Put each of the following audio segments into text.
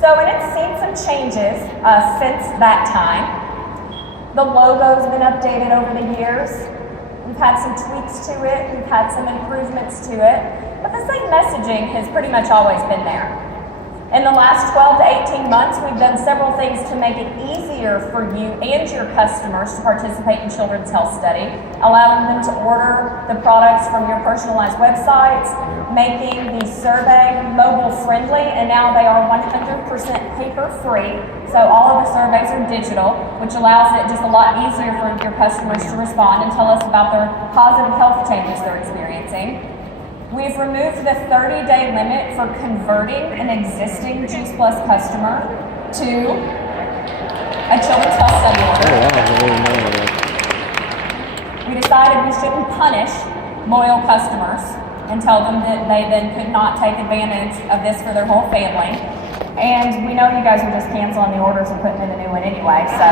So, and it's seen some changes since that time. The logo's been updated over the years. We've had some tweaks to it. We've had some improvements to it. But the same messaging has pretty much always been there. In the last 12 to 18 months, we've done several things to make it easier for you and your customers to participate in Children's Health Study, allowing them to order the products from your personalized websites, making the survey mobile friendly, and now they are 100% paper free. So all of the surveys are digital, which allows it just a lot easier for your customers to respond and tell us about their positive health changes they're experiencing. We've removed the 30-day limit for converting an existing Juice Plus customer to a Children's Health Study order. We decided we shouldn't punish loyal customers and tell them that they then could not take advantage of this for their whole family. And we know you guys are just canceling the orders and putting in a new one anyway, so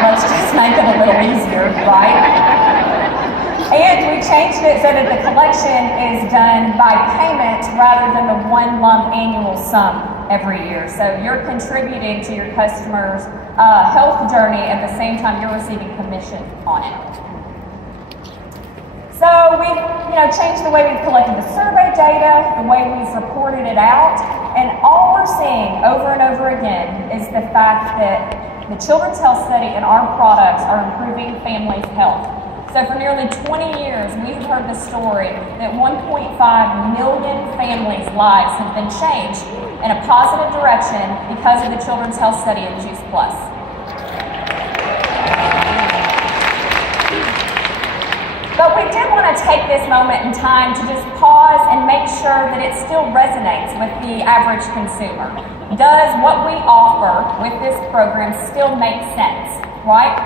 let's just make it a little easier, right? And we changed it so that the collection is done by payment rather than the one lump annual sum every year. So you're contributing to your customer's health journey at the same time you're receiving commission on it. So we've changed the way we've collected the survey data, the way we've reported it out, and all we're seeing over and over again is the fact that the Children's Health Study and our products are improving families' health. So for nearly 20 years, we've heard the story that 1.5 million families' lives have been changed in a positive direction because of the Children's Health Study and Juice Plus. But we did want to take this moment in time to just pause and make sure that it still resonates with the average consumer. Does what we offer with this program still make sense, right?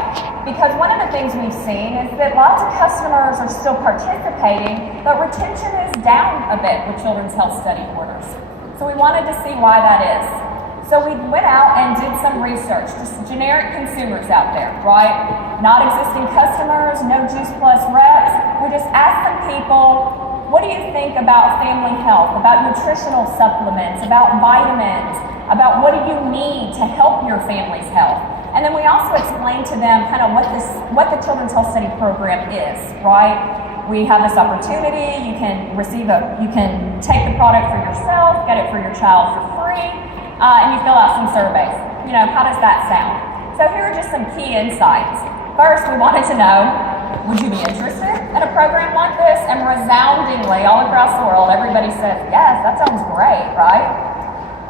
Because one of the things we've seen is that lots of customers are still participating, but retention is down a bit with Children's Health Study orders. So we wanted to see why that is. So we went out and did some research, just generic consumers out there, right? Not existing customers, no Juice Plus reps. We just asked some people, what do you think about family health, about nutritional supplements, about vitamins, about what do you need to help your family's health? And then we also explained to them kind of what the Children's Health Study program is, right? We have this opportunity, you can take the product for yourself, get it for your child for free, and you fill out some surveys. How does that sound? So here are just some key insights. First, we wanted to know, would you be interested in a program like this? And resoundingly, all across the world, everybody says, yes, that sounds great, right?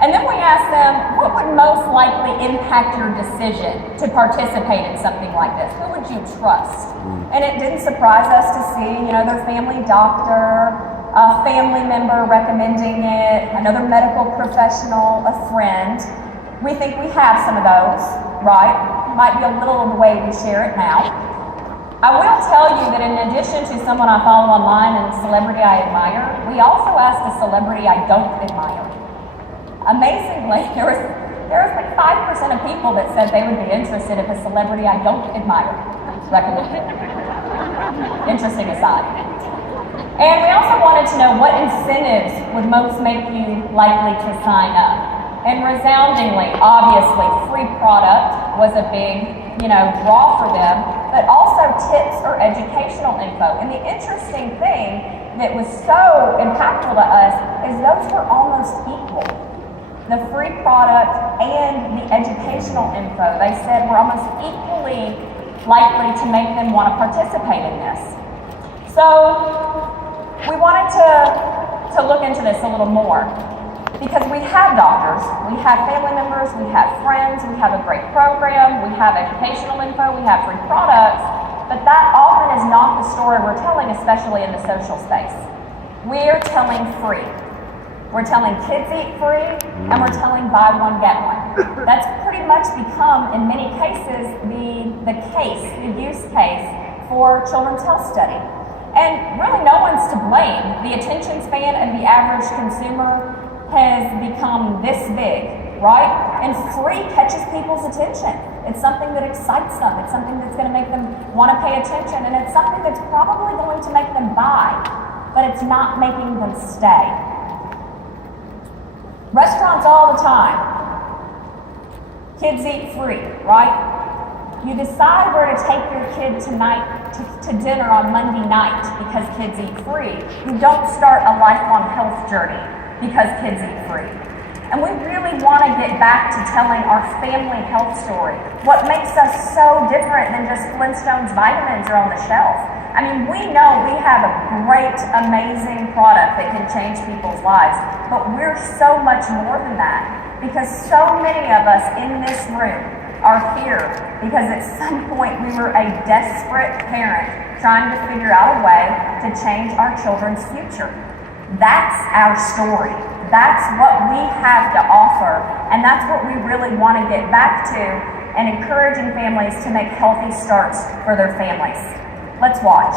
And then we asked them, what would most likely impact your decision to participate in something like this? Who would you trust? And it didn't surprise us to see, their family doctor, a family member recommending it, another medical professional, a friend. We think we have some of those, right? Might be a little of the way we share it now. I will tell you that in addition to someone I follow online and a celebrity I admire, we also asked a celebrity I don't admire. Amazingly, there was like 5% of people that said they would be interested if a celebrity I don't admire recommended. Interesting aside. And we also wanted to know what incentives would most make you likely to sign up. And resoundingly, obviously, free product was a big, draw for them, but also tips or educational info. And the interesting thing that was so impactful to us is those were almost equal. The free product and the educational info, they said, were almost equally likely to make them want to participate in this. So we wanted to look into this a little more because we have doctors, we have family members, we have friends, we have a great program, we have educational info, we have free products, but that often is not the story we're telling, especially in the social space. We're telling free. We're telling kids eat free, and we're telling buy one, get one. That's pretty much become, in many cases, the use case for Children's Health Study. And really no one's to blame. The attention span of the average consumer has become this big, right? And free catches people's attention. It's something that excites them. It's something that's gonna make them wanna pay attention, and it's something that's probably going to make them buy, but it's not making them stay. Restaurant restaurants all the time. Kids eat free, right? You decide where to take your kid tonight to dinner on Monday night because kids eat free. You don't start a lifelong health journey because kids eat free. And we really want to get back to telling our family health story. What makes us so different than just Flintstones vitamins are on the shelf. I mean, we know we have a great, amazing product that can change people's lives, but we're so much more than that because so many of us in this room are here because at some point we were a desperate parent trying to figure out a way to change our children's future. That's our story. That's what we have to offer, and that's what we really want to get back to and encouraging families to make healthy starts for their families. Let's watch.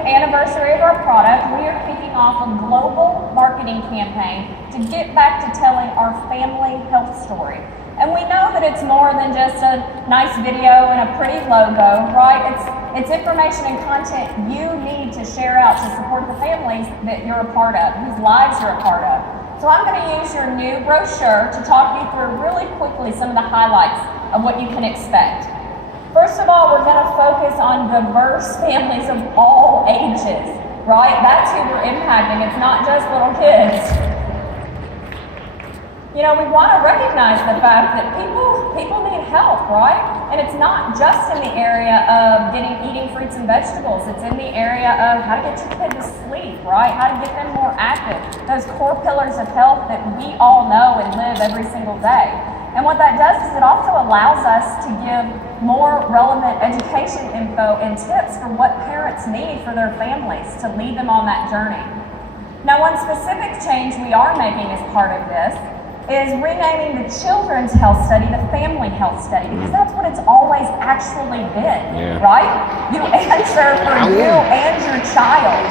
Anniversary of our product, we are kicking off a global marketing campaign to get back to telling our family health story. And we know that it's more than just a nice video and a pretty logo, right? It's information and content you need to share out to support the families that you're a part of, whose lives you're a part of. So I'm going to use your new brochure to talk you through really quickly some of the highlights of what you can expect. First of all, we're going to focus on diverse families of all ages, right? That's who we're impacting. It's not just little kids. You know, we want to recognize the fact that people need help, right? And it's not just in the area of eating fruits and vegetables. It's in the area of how to get your kid to sleep, right? How to get them more active. Those core pillars of health that we all know and live every single day. And what that does is it also allows us to give more relevant education info and tips for what parents need for their families to lead them on that journey. Now, one specific change we are making as part of this is renaming the children's health study the family health study, because that's what it's always actually been, right? You answer for you and your child.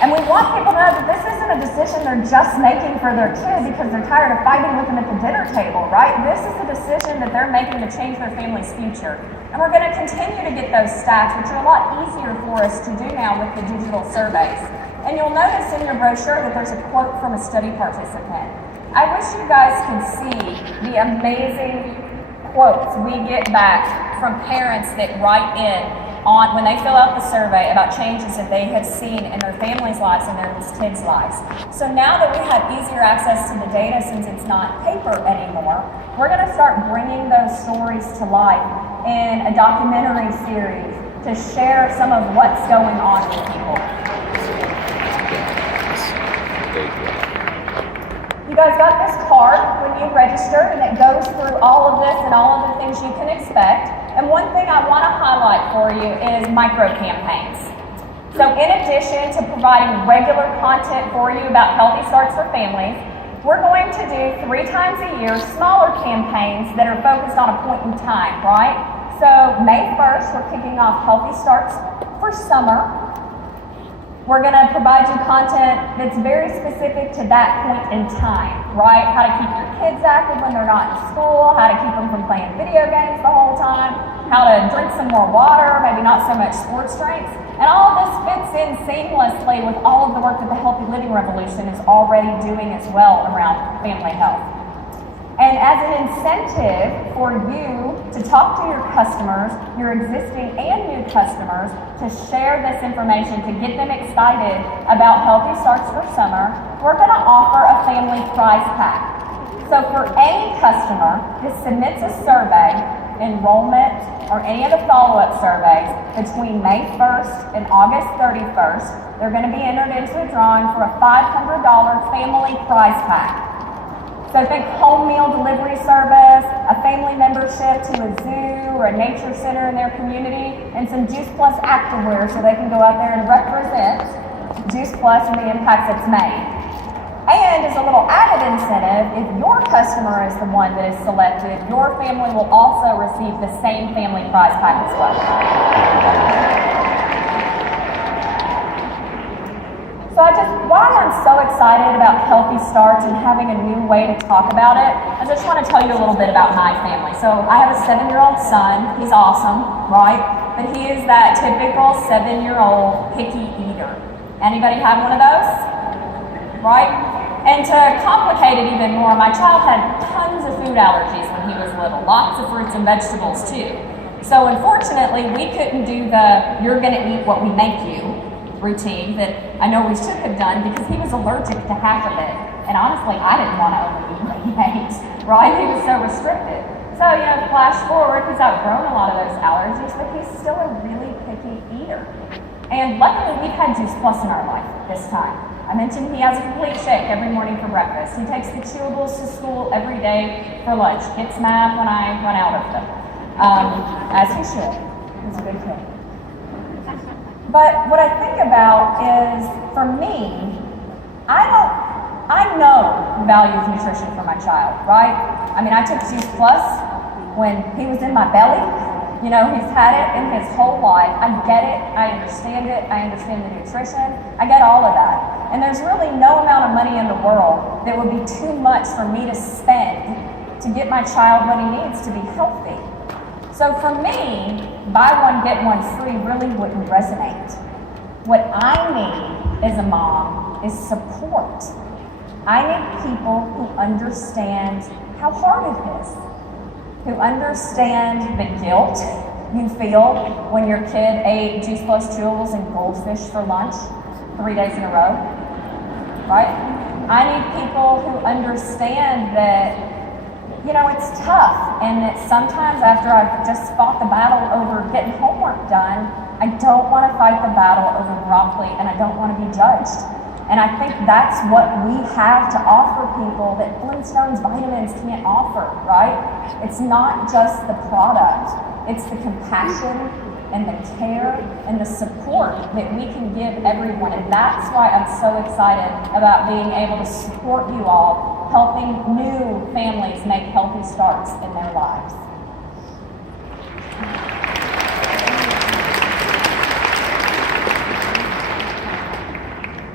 And we want people to know that this isn't a decision they're just making for their kid because they're tired of fighting with them at the dinner table, right? This is a decision that they're making to change their family's future. And we're going to continue to get those stats, which are a lot easier for us to do now with the digital surveys. And you'll notice in your brochure that there's a quote from a study participant. I wish you guys could see the amazing quotes we get back from parents that write in on when they fill out the survey about changes that they have seen in their families' lives and their kids' lives. So now that we have easier access to the data since it's not paper anymore, we're going to start bringing those stories to life in a documentary series to share some of what's going on with people. You guys got this card when you registered, and it goes through all of this and all of the things you can expect. And one thing I want to highlight for you is micro campaigns. So in addition to providing regular content for you about healthy starts for families, we're going to do 3 times a year smaller campaigns that are focused on a point in time, right? So May 1st, we're kicking off Healthy Starts for Summer. We're going to provide you content that's very specific to that point in time, right? How to keep your kids active when they're not in school, how to keep them from playing video games the whole time, how to drink some more water, maybe not so much sports drinks. And all of this fits in seamlessly with all of the work that the Healthy Living Revolution is already doing as well around family health. And as an incentive for you to talk to your customers, your existing and new customers, to share this information, to get them excited about Healthy Starts for Summer. We're going to offer a family prize pack. So for any customer that submits a survey, enrollment, or any of the follow-up surveys between May 1st and August 31st, they're going to be entered into a drawing for a $500 family prize pack. So think home meal delivery service, a family membership to a zoo or a nature center in their community, and some Juice Plus activewear so they can go out there and represent Juice Plus and the impacts it's made. And as a little added incentive, if your customer is the one that is selected, your family will also receive the same family prize pack as well. So why I'm so excited about Healthy Starts and having a new way to talk about it, I just want to tell you a little bit about my family. So I have a 7-year-old son. He's awesome, right? But he is that typical 7-year-old picky eater. Anybody have one of those? Right? And to complicate it even more, my child had tons of food allergies when he was little, lots of fruits and vegetables too. So unfortunately, we couldn't do the "you're gonna eat what we make you" routine that I know we should have done because he was allergic to half of it. And honestly, I didn't want to overeat what he ate, right? He was so restricted. So, flash forward, he's outgrown a lot of those allergies, but he's still a really picky eater. And luckily, we've had Juice Plus in our life this time. I mentioned he has a complete shake every morning for breakfast. He takes the chewables to school every day for lunch. Gets mad when I run out of them, as he should. He's a good kid. But what I think about is, for me, I know the value of nutrition for my child, right? I mean, I took Juice Plus when he was in my belly. He's had it in his whole life. I get it, I understand the nutrition, I get all of that. And there's really no amount of money in the world that would be too much for me to spend to get my child what he needs to be healthy. So for me, buy one, get one free really wouldn't resonate. What I need as a mom is support. I need people who understand how hard it is, who understand the guilt you feel when your kid ate Juice Plus chewables and goldfish for lunch 3 days in a row, right? I need people who understand that it's tough, and that sometimes after I've just fought the battle over getting homework done, I don't want to fight the battle over broccoli, and I don't want to be judged. And I think that's what we have to offer people that Flintstones vitamins can't offer, right? It's not just the product, it's the compassion and the care and the support that we can give everyone. And that's why I'm so excited about being able to support you all, helping new families make healthy starts in their lives.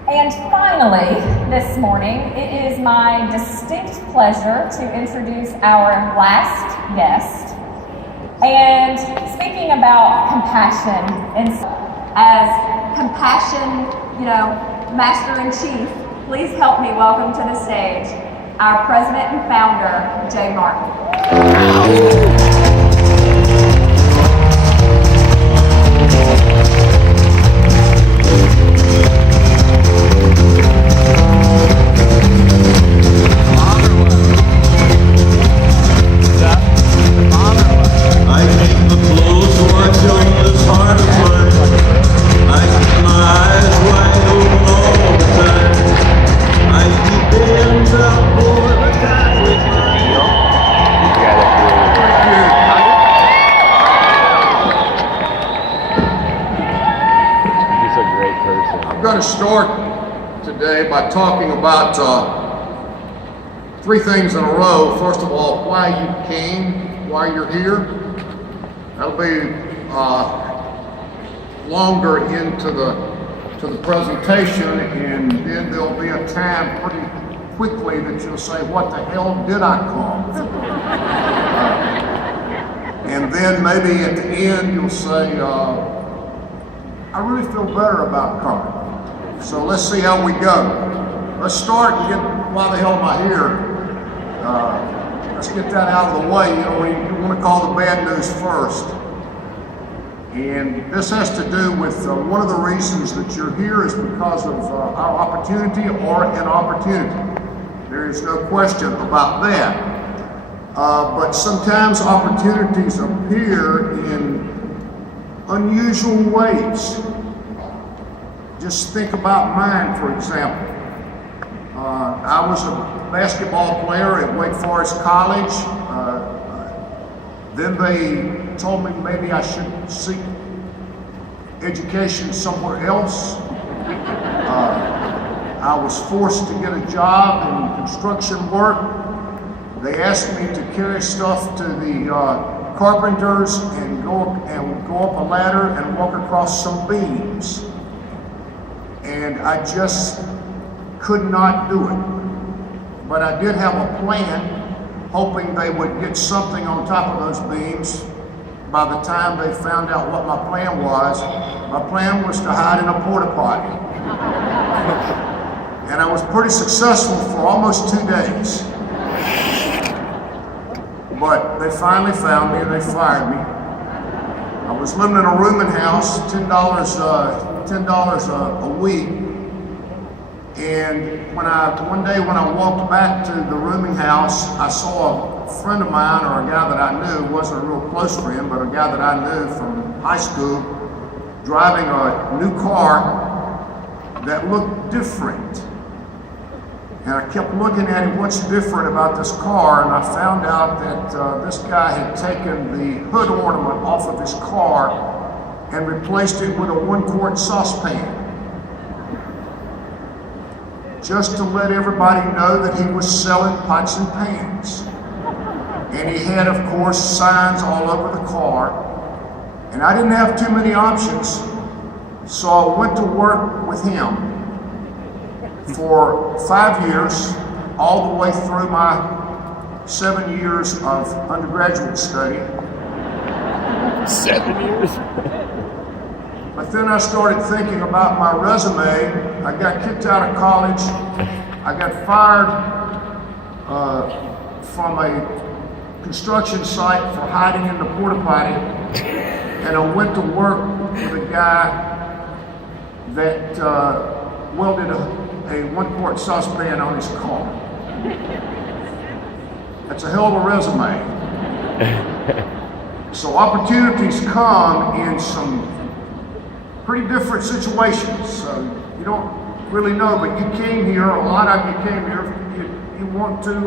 And finally, this morning, it is my distinct pleasure to introduce our last guest. And speaking about compassion, and as compassion, master in chief, please help me welcome to the stage our president and founder, Jay Martin. Start today by talking about 3 things in a row. First of all, why you came, why you're here. That'll be longer into the presentation, and then there'll be a time pretty quickly that you'll say, "What the hell did I come?" And then maybe at the end you'll say, "I really feel better about coming." So let's see how we go. Let's start and get, why the hell am I here? let's get that out of the way. You know, you want to call the bad news first. And this has to do with one of the reasons that you're here is because of our opportunity or inopportunity. There is no question about that. But sometimes opportunities appear in unusual ways. Just think about mine, for example. I was a basketball player at Wake Forest College. Then they told me maybe I should seek education somewhere else. I was forced to get a job in construction work. They asked me to carry stuff to the carpenters and go up a ladder and walk across some beams. And I just could not do it. But I did have a plan, hoping they would get something on top of those beams by the time they found out what my plan was. My plan was to hide in a porta potty. And I was pretty successful for almost 2 days. But they finally found me and they fired me. I was living in a rooming house, $10 a week. And one day when I walked back to the rooming house, I saw a friend of mine, or a guy that I knew, wasn't a real close friend, but a guy that I knew from high school, driving a new car that looked different. And I kept looking at him, what's different about this car? And I found out that this guy had taken the hood ornament off of his car and replaced it with a 1-quart saucepan. Just to let everybody know that he was selling pots and pans. And he had, of course, signs all over the car. And I didn't have too many options, so I went to work with him for 5 years, all the way through my 7 years of undergraduate study. 7 years? But then I started thinking about my resume. I got kicked out of college. I got fired from a construction site for hiding in the porta potty. And I went to work with a guy that welded a 1-quart saucepan on his car. That's a hell of a resume. So opportunities come in some pretty different situations. So you don't really know, but you came here, a lot of you came here, you want to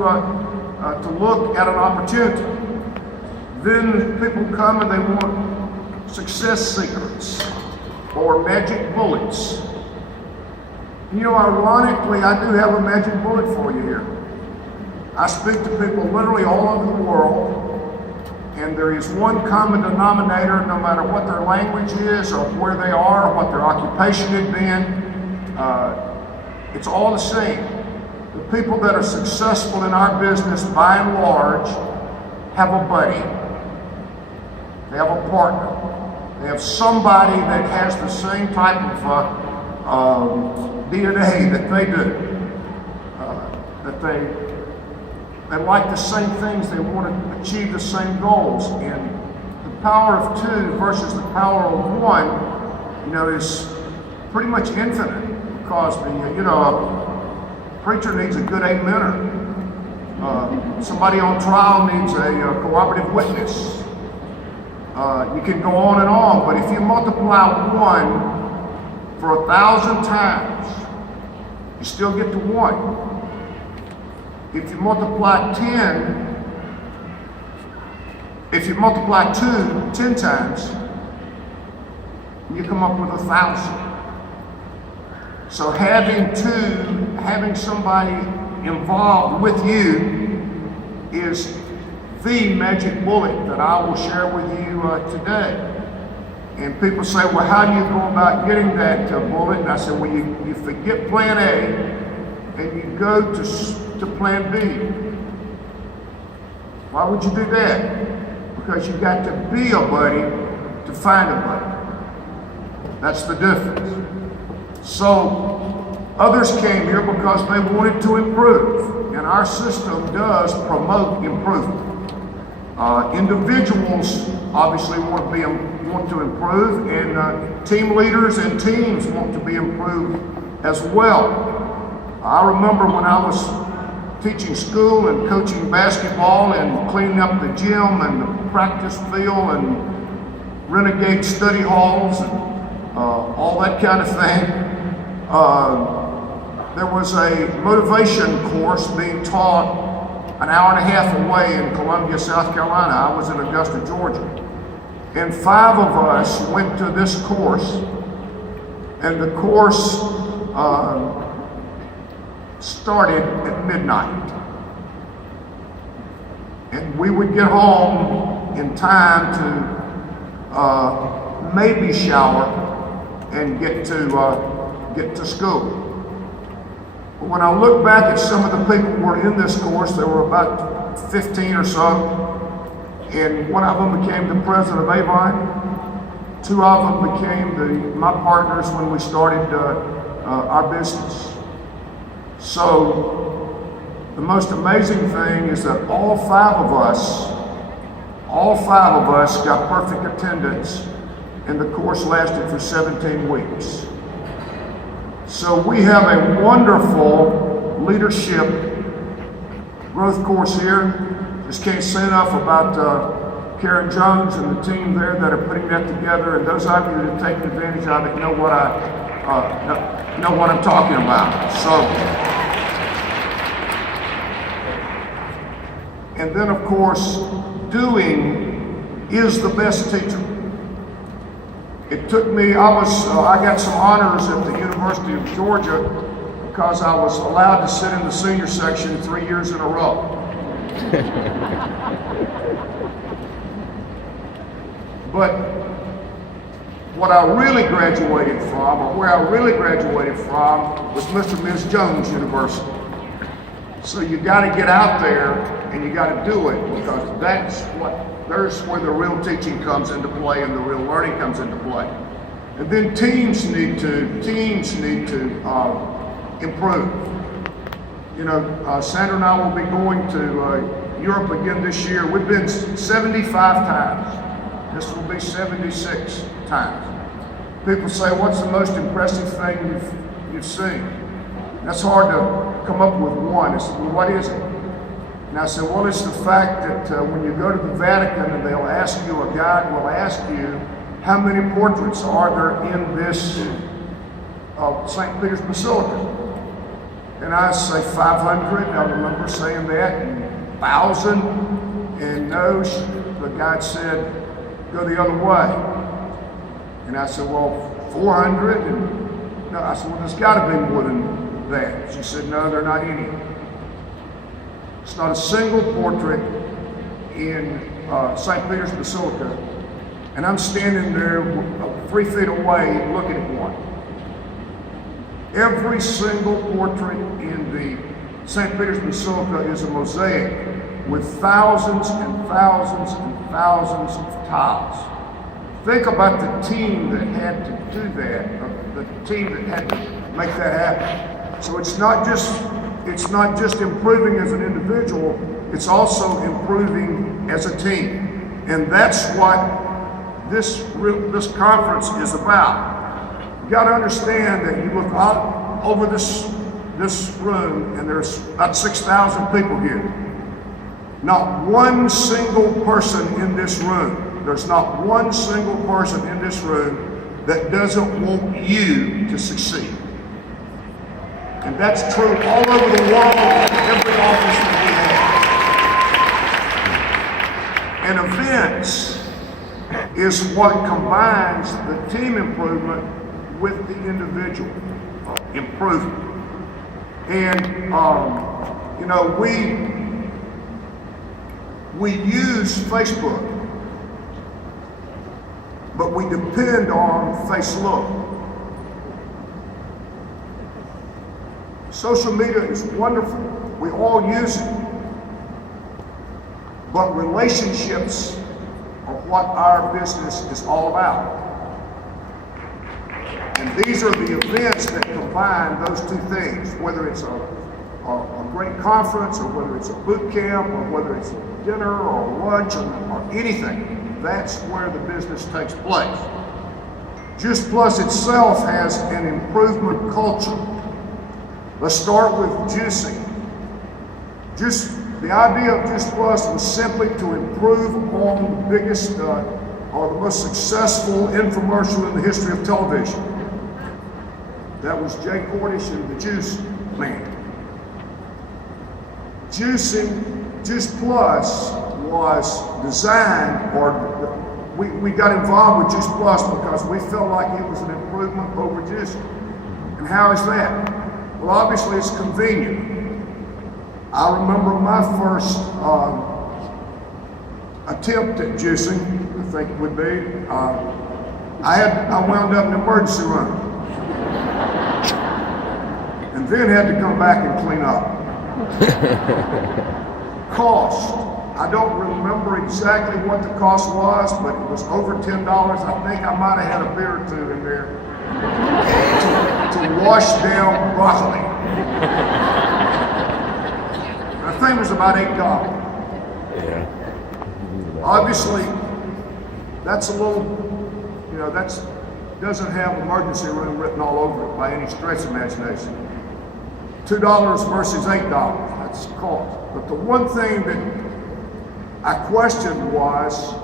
look at an opportunity. Then people come and they want success secrets or magic bullets. You know, ironically, I do have a magic bullet for you here. I speak to people literally all over the world, and there is one common denominator, no matter what their language is or where they are, what their occupation had been. It's all the same. The people that are successful in our business, by and large, have a buddy. They have a partner. They have somebody that has the same type of DNA that they do. That they like the same things, they want to achieve the same goals. And the power of 2 versus the power of 1, you know, is pretty much infinite, because a preacher needs a good amener. Somebody on trial needs a cooperative witness. You can go on and on, but if you multiply 1 for 1,000 times, you still get to 1. If you multiply 2 10 times, you come up with 1,000. So having somebody involved with you is the magic bullet that I will share with you today. And people say, well, how do you go about getting that bullet? And I said, well, you forget plan A and you go to plan B. Why would you do that? Because you got to be a buddy to find a buddy. That's the difference. So others came here because they wanted to improve. And our system does promote improvement. Individuals obviously want to improve, and team leaders and teams want to be improved as well. I remember when I was teaching school and coaching basketball and cleaning up the gym and the practice field and renegade study halls and all that kind of thing. There was a motivation course being taught an hour and a half away in Columbia, South Carolina. I was in Augusta, Georgia. And 5 of us went to this course. And the course started at midnight. And we would get home in time to maybe shower and get to school. But when I look back at some of the people who were in this course, there were about 15 or so, and one of them became the president of Avon. 2 of them became my partners when we started our business. So the most amazing thing is that all five of us got perfect attendance, and the course lasted for 17 weeks. So we have a wonderful leadership growth course here. Just can't say enough about Karen Jones and the team there that are putting that together, and those of you that have taken advantage of it know what I'm talking about. So, and then of course, doing is the best teacher. It took me, I got some honors at the University of Georgia because I was allowed to sit in the senior section 3 years in a row. But what I really graduated from, or where I really graduated from, was Mr. and Ms. Jones University. So you gotta get out there and you gotta do it, because there's where the real teaching comes into play and the real learning comes into play. And then teams need to improve. You know, Sandra and I will be going to Europe again this year. We've been 75 times. This will be 76 times. People say, what's the most impressive thing you've seen? That's hard to come up with one. It's, well, what is it? And I said, well, it's the fact that when you go to the Vatican and they'll ask you, a guide will ask you, how many portraits are there in this St. Peter's Basilica? And I say 500, I remember saying that, and 1,000, and no, the guide said, go the other way. And I said, well, 400, and no, I said, well, there's gotta be more than that. She said, no, there are not any. It's not a single portrait in St. Peter's Basilica, and I'm standing there 3 feet away looking at one. Every single portrait in the St. Peter's Basilica is a mosaic with thousands and thousands and thousands of tiles. Think about the team that had to do that, the team that had to make that happen. So it's not just improving as an individual, it's also improving as a team. And that's what this conference is about. You got to understand that you look out over this room, and there's about 6,000 people here. Not one single person in this room, there's not one single person in this room that doesn't want you to succeed. And that's true all over the world, in every office that we have. And events is what combines the team improvement with the individual improvement. And you know, we use Facebook, but we depend on Facebook. Social media is wonderful. We all use it. But relationships are what our business is all about. And these are the events that combine those two things, whether it's a great conference, or whether it's a boot camp, or whether it's dinner or lunch or anything, that's where the business takes place. Juice Plus itself has an improvement culture. Let's start with juicing. The idea of Juice Plus was simply to improve on the biggest or the most successful infomercial in the history of television. That was Jay Cordish and the Juice Man. Juice Plus was designed, or we got involved with Juice Plus because we felt like it was an improvement over juicing. And how is that? Well, obviously it's convenient. I remember my first attempt at juicing, I think it would be, I wound up in the emergency room. And then had to come back and clean up. Cost. I don't remember exactly what the cost was, but it was over $10. I think I might have had a beer or two in there to wash down broccoli. The thing was about $8. Yeah. Obviously, that's a little, that's doesn't have emergency room written all over it by any stretch of imagination. $2 versus $8, that's the cost. But the one thing that I questioned was,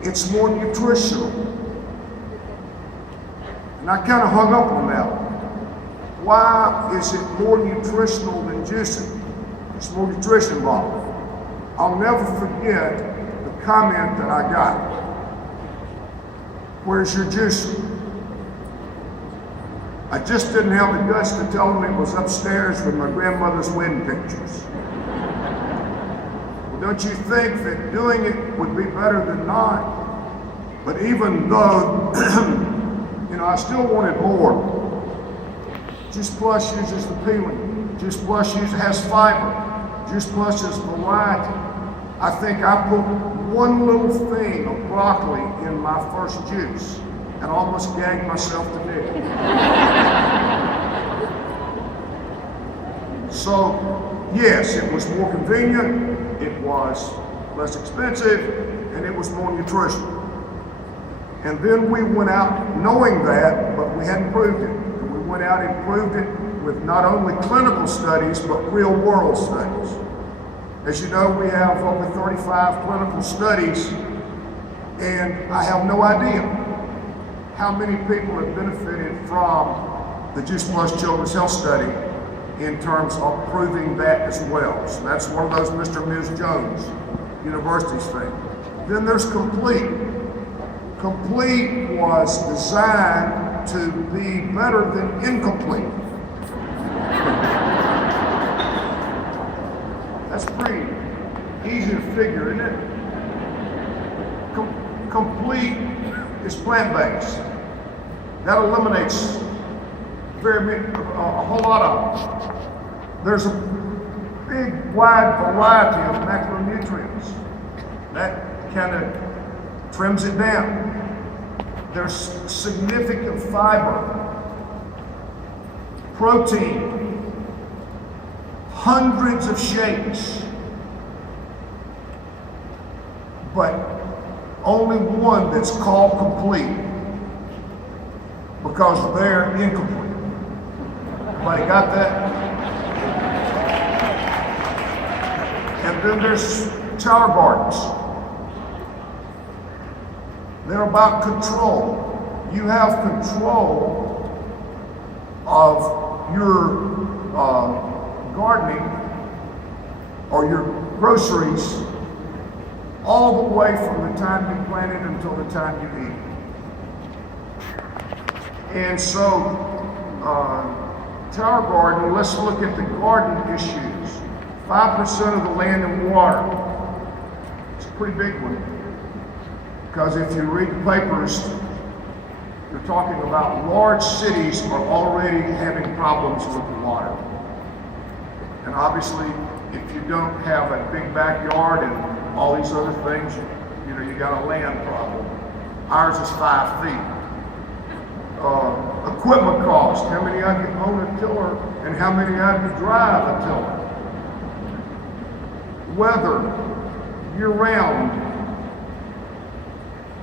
it's more nutritional. And I kind of hung up on that one. Why is it more nutritional than juicing? There's more nutrition involved. I'll never forget the comment that I got. Where's your juicer? I just didn't have the guts to tell them it was upstairs with my grandmother's wedding pictures. Well, don't you think that doing it would be better than not? But even though, I still wanted more. Juice Plus uses the peeling. Juice Plus has fiber. Juice Plus is variety. I think I put one little thing of broccoli in my first juice and almost gagged myself to death. So, yes, it was more convenient, it was less expensive, and it was more nutritional. And then we went out knowing that, but we hadn't proved it. And we went out and proved it with not only clinical studies, but real world studies. As you know, we have over 35 clinical studies, and I have no idea how many people have benefited from the Juice Plus Children's Health Study in terms of proving that as well. So that's one of those Mr. and Ms. Jones universities thing. Then there's Complete. Complete was designed to be better than Incomplete. That's pretty easy to figure, isn't it? Complete is plant-based. That eliminates a whole lot of them. There's a big, wide variety of macronutrients. That kind of trims it down. There's significant fiber, protein, hundreds of shakes, but only one that's called Complete because they're incomplete. Everybody got that? And then there's Tower Gardens. They're about control. You have control of your gardening or your groceries all the way from the time you plant it until the time you eat. And so, Tower Garden, let's look at the garden issues. 5% of the land and water. It's a pretty big one. Because if you read the papers, you're talking about large cities are already having problems with the water. And obviously, if you don't have a big backyard and all these other things, you got a land problem. Ours is 5 feet. equipment cost, how many of you own a tiller, and how many of you drive a tiller. Weather, year-round,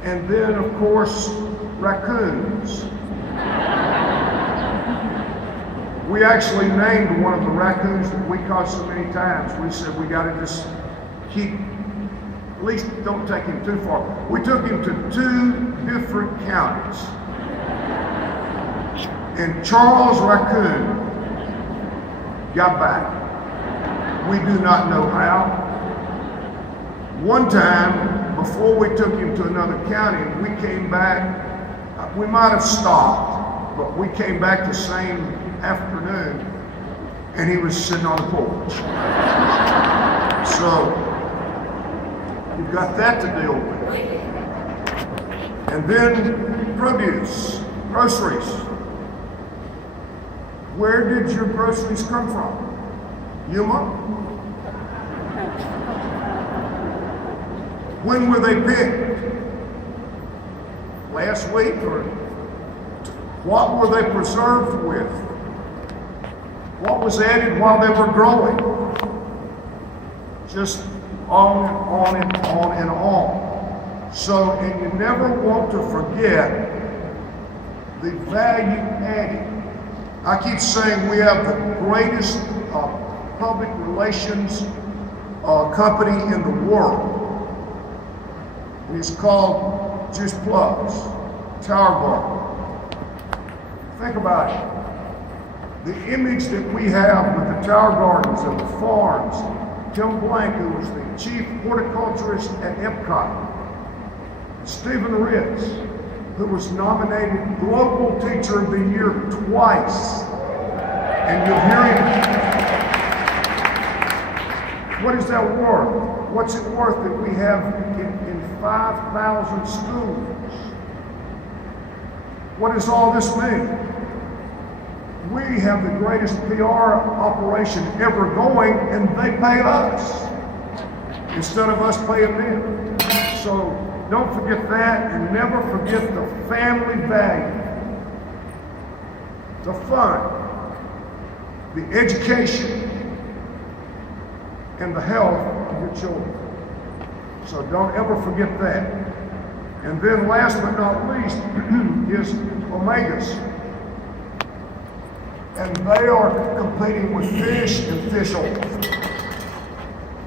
and then, of course, raccoons. We actually named one of the raccoons that we caught so many times. We said we got to just keep, at least don't take him too far. We took him to 2 different counties. And Charles Raccoon got back. We do not know how. One time, before we took him to another county, we came back, we might have stopped, but we came back the same afternoon, and he was sitting on the porch. So, you've got that to deal with. And then, produce, groceries. Where did your groceries come from? Yuma? When were they picked? Last week, or what were they preserved with? What was added while they were growing? Just on and on and on and on. So, and you never want to forget the value added. I keep saying we have the greatest public relations company in the world. It's called Juice Plus, Tower Garden. Think about it. The image that we have with the Tower Gardens and the farms. Tim Blank, who was the chief horticulturist at Epcot. Stephen Ritz, who was nominated Global Teacher of the Year twice. And you'll hear him. What is that worth? What's it worth that we have in 5,000 schools? What does all this mean? We have the greatest PR operation ever going, and they pay us instead of us paying them. So don't forget that, and never forget the family value, the fun, the education, and the health of your children. So don't ever forget that. And then last but not least is Omegas. And they are competing with fish and fish oil.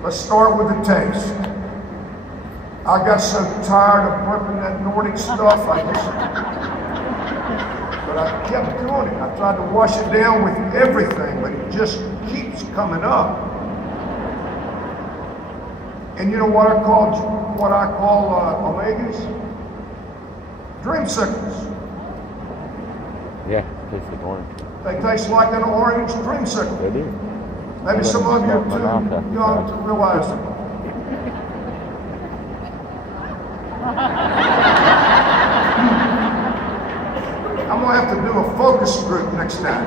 Let's start with the taste. I got so tired of burping that Nordic stuff, but I kept doing it. I tried to wash it down with everything, but it just keeps coming up. And you know what I call Omegas? Dreamsicles. Yeah, tastes like orange. They taste like an orange dreamsicle. They do. Maybe some of you are too young to realize it. I'm gonna have to do a focus group next time.